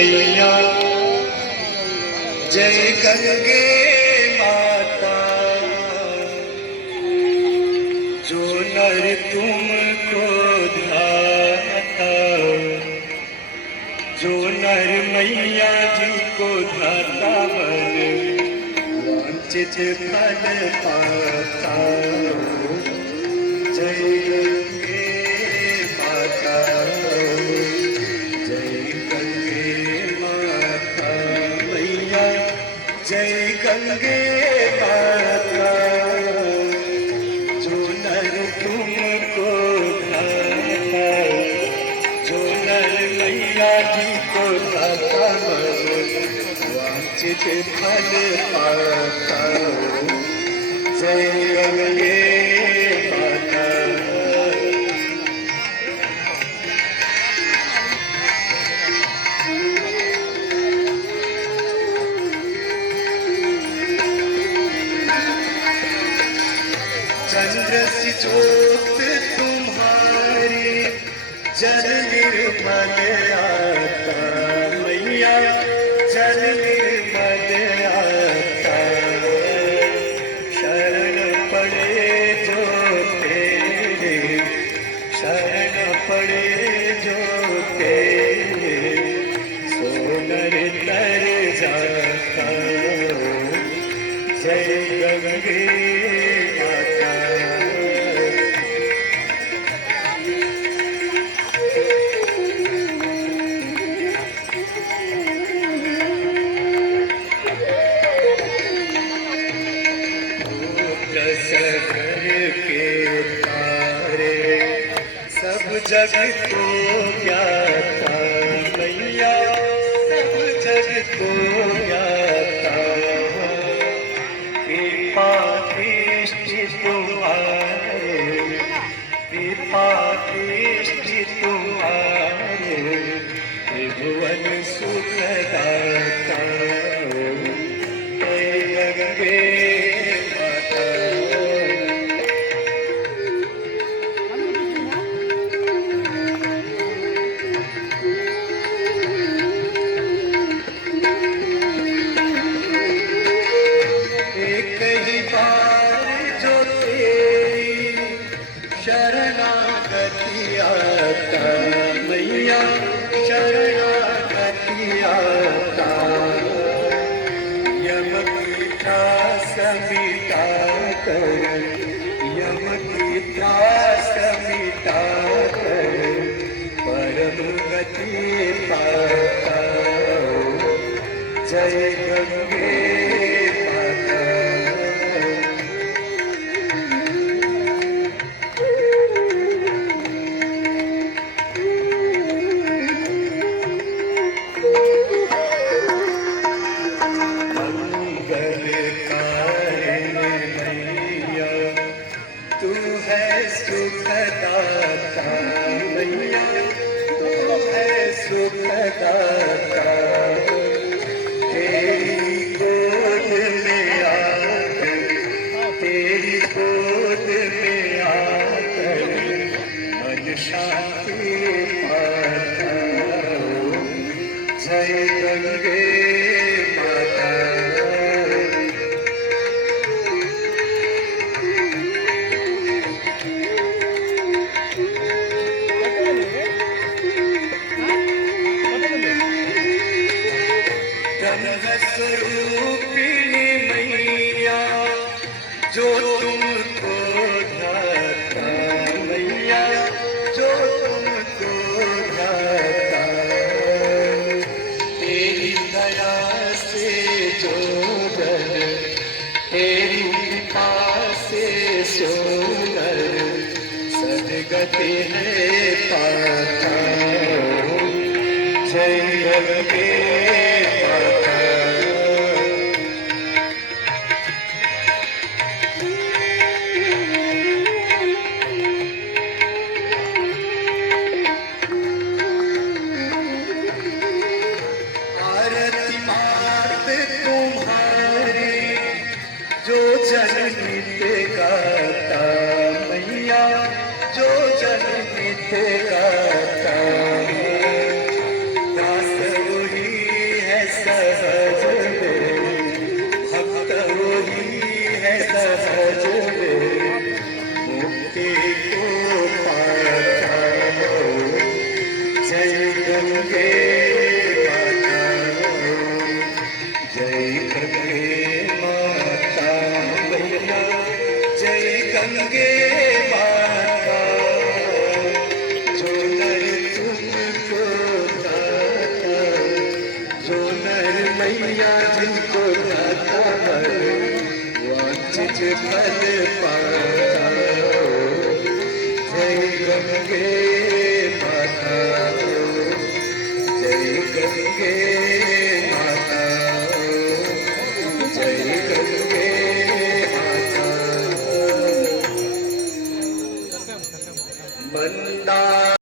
मैया जय गंगे माता। जो नर तुमको ध्याता, जो नर मैया जी को ध्याता मन वांछित फल पाता। जय गंगे माता, जय गंगे माता मैया, जय गंगे माता। जो नर तुमको ध्याता, जो नर मैया जी को ध्याता मन वांछित फल पाता। जय गंगे माता। चंद्र सी ज्योत तुम्हारी जल निर्मल आता मैया, जल निर्मल आता। शरण पड़े जो तेरे, शरण पड़े जो तेरे, सो नर तर जाता। जय गंगे माता। सगर के तारे सब जग को ज्ञाता मैया, सब जग को ज्ञाता। कृपा दृष्टि तुम्हारे, कृपा दृष्टि तुम्हारे, त्रिभुवन सुखदाता। जय गंगे शरणागति आता मैया, शरणागति आता। यम की त्रास मिटा कर, यम की त्रास मिटा कर, परम गति पाता। जय गंगे माता। तू है सुखदाता मैया, तू है सुखदाता। तेरी गोद में आकर, तेरी गोद में आकर मन शांति पाता। जय गंगे माता। स्वरूपिणी मैया जो तुमको ध्याता मैया, जो तुमको ध्याता। तेरी दया से जो दर, तेरी कृपा से सो नर सदगति है पाता। जय गंगे माता। आरती मात तुम्हारी जो जनहित गाता मैया, जो जनहित गाता। दास वही मैया जिनको ध्याता मन वांछित फल पाए